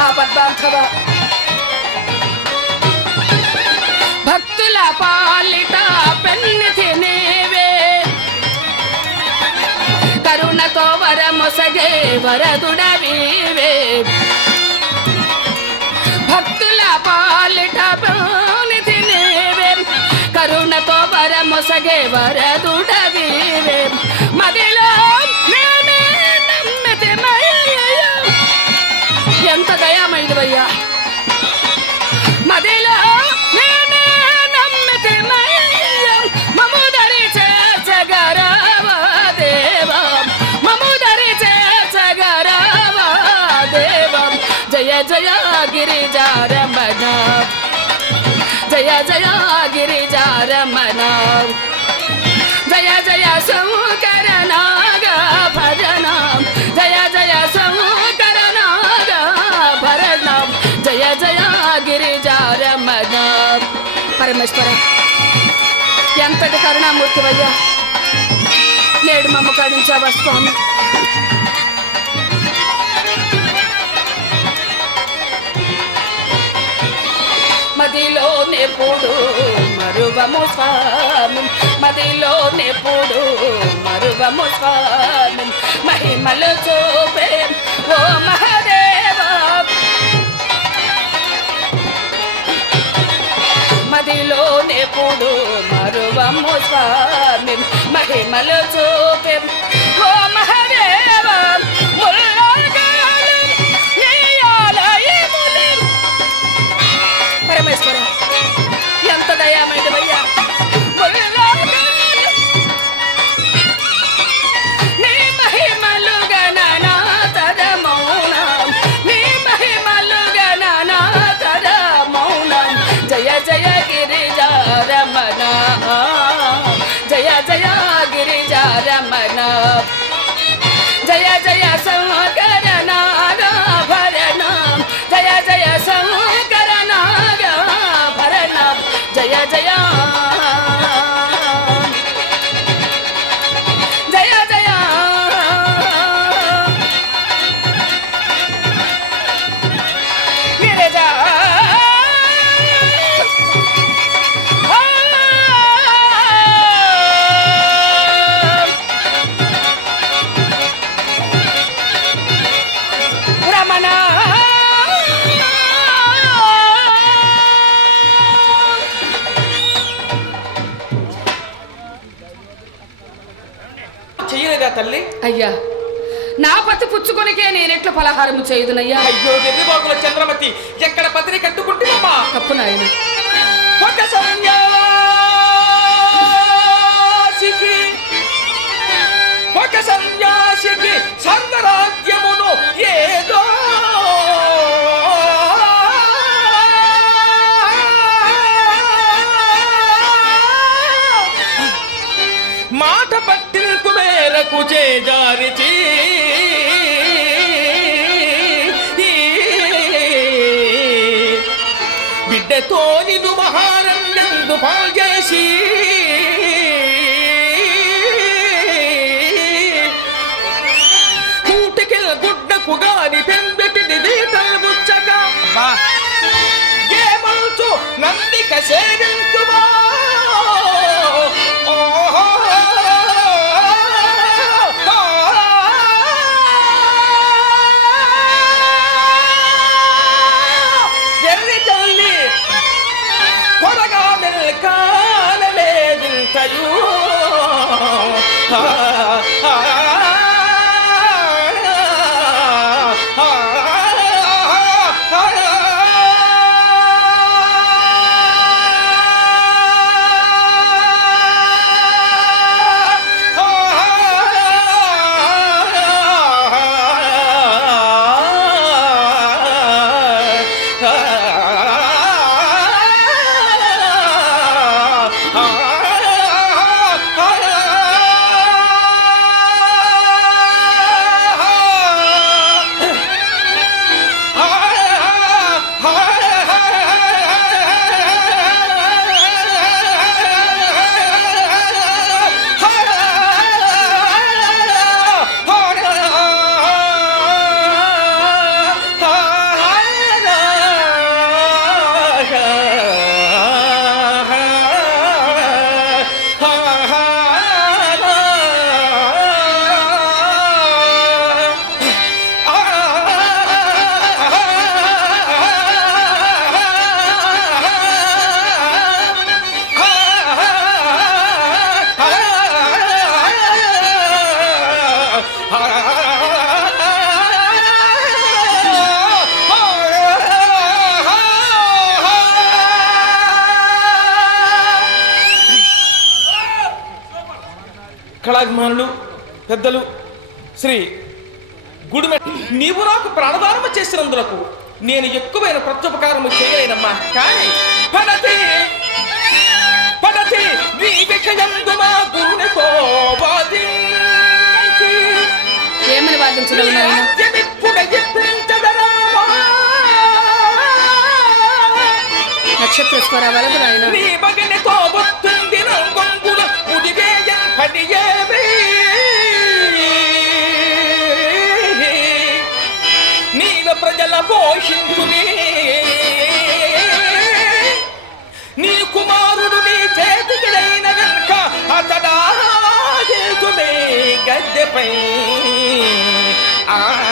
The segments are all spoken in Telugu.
ఆపద్బాంధవ భక్తుల పాలిట పెన్నిధి తినేవే. కరుణతో వరమొసగే వరదుడవీవే. భక్తుల పాలిట పెన్నిధి తినేవే. కరుణతో వరమొసగే వరదుడవీవే. జయ గిరిజారమణ జయ జయ గిరిజారమణ జయ జయ శంకర నాగ భజన జయ జయ శంకర నాగ భరణ జయ జయ గిరిజారమణ పరమేశ్వర ఎంతటి కరుణామూర్తివయ్యా నేడు మమ్మ కరుణించావా స్వామి. మదిలో నెప్పుడు మరువము స్వామి. మదిలో నెప్పుడు మరువము స్వామి. మహిమలు చూపే ఓ మహదేవా. మదిలో నెప్పుడు మరువము స్వామి. మహిమలు చూపే ఓ మహదేవా జయ జయ గిరిజారమణ జయ జయ శంకర పలహారము చేయుదునయ్యా. అయ్యో ఎర్రిబాగుల చంద్రమతి ఎక్కడ పత్రి కట్టుకుంటున్నామా తప్పు నాయన. సన్యాసికి ఒక సన్యాసికి సంగరాజ్యమును ఏదో. మాట పట్టింపు మేరకు చేజారిచి బిడ్డతో నిన్ను మహారంగందు పాల్చేసి కూటికి గుడ్డకు గాని పెంబెటిది దీతలు ముచ్చగా ఏమంచు నందిక సేవింతుమా ఆ, ఆ, కళాభిమానులు పెద్దలు శ్రీ గుడిమె నీవు నాకు ప్రాణదానము చేసినందులకు నేను ఎక్కువైన ప్రత్యుపకారము చేయలేనమ్మా. కానీ పడతి పడతి నీ విషయందు మా గుణితో వాదించి ఏమని ఎత్తించదరామా. నక్షత్ర స్వర వలదు నాయన. నీ మగనితో రంగొంగుల ఉడివేయం నీల ప్రజల పోషించుని. నీ కుమారుడు నీ గనుక గద్దెపై. ఆ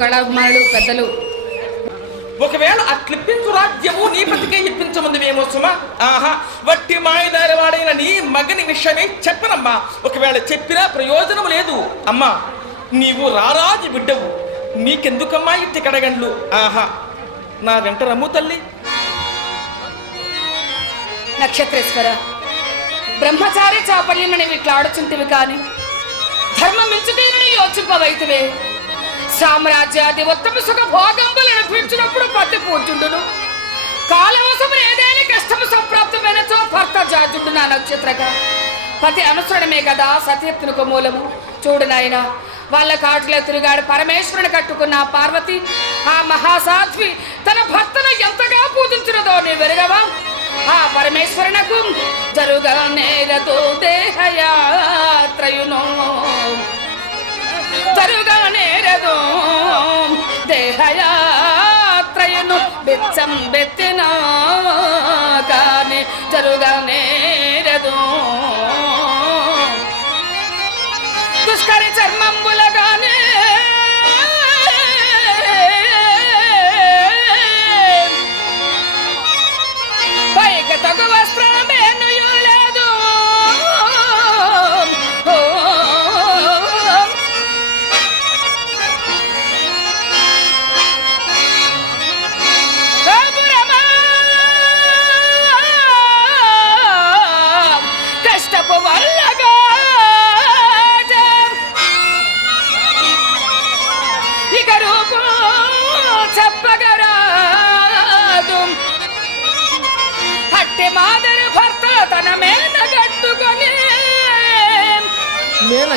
కళాభిమానులు పెద్దలు. ఒకవేళ అట్లిప్పించు రాజ్యము నీ పతికే ఇప్పించముందువేమో సుమా. ఆహా వట్టి మాయదారి వాడైన నీ మగని విషయమే చెప్పనమ్మా. ఒకవేళ చెప్పినా ప్రయోజనం లేదు. అమ్మా నీవు రారాజు బిడ్డవు. నీకెందుకమ్మా ఇట్టి కడగండ్లు? ఆహా నా వెంట రమ్ము తల్లి. నక్షత్రేశ్వర బ్రహ్మచారి చాపల్యమని వీటిలో ఆడుచుంటివి కాని ధర్మం మించుదేనని యోచింపవైతివే. సామ్రాజ్యాది ఉత్తమ సుఖ భోగంబులు అనిపించినప్పుడు పత్తి పూర్చుండును కాలవశము ఏదైనా కష్టము సంప్రాప్తమైనచో భర్త జాజుండు నా నక్షత్రగా పతి అనుసరణమే కదా సతీర్థునికి మూలము. చూడు నాయన వాళ్ళ కాటిలో తిరుగాడు పరమేశ్వరుని కట్టుకున్న పార్వతి ఆ మహాసాధ్వి తన భర్తను ఎంతగా పూజించినదో నీ వెరగవా? ఆ పరమేశ్వరునకు జరుగా నేరతో దేహయాత్రయును జరుగా నేరదు దేహయాత్రయును బెచ్చం బెత్తిన కాని జరుగా నేరదు దుష్కరి చర్మంబులగానే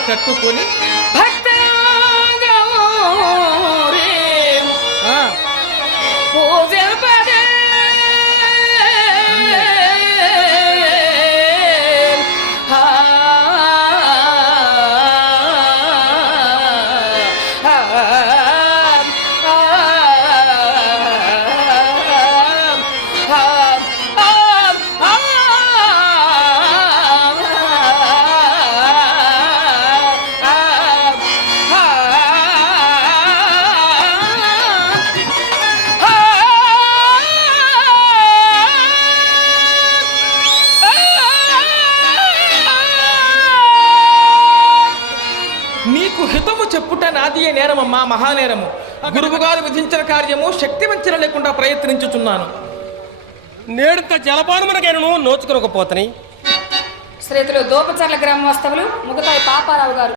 নাটক করে। ভাই నేరమమ్మా మహానేరము. గురువు గారు విధించిన కార్యము శక్తి వంచన లేకుండా ప్రయత్నించుచున్నాను. నేడుత జలపానమునకైనను నోచుకొనకపోతని. శ్రీతులు దోపచర్ల గ్రామ వాస్తవులు ముగతాయి పాపారావు గారు.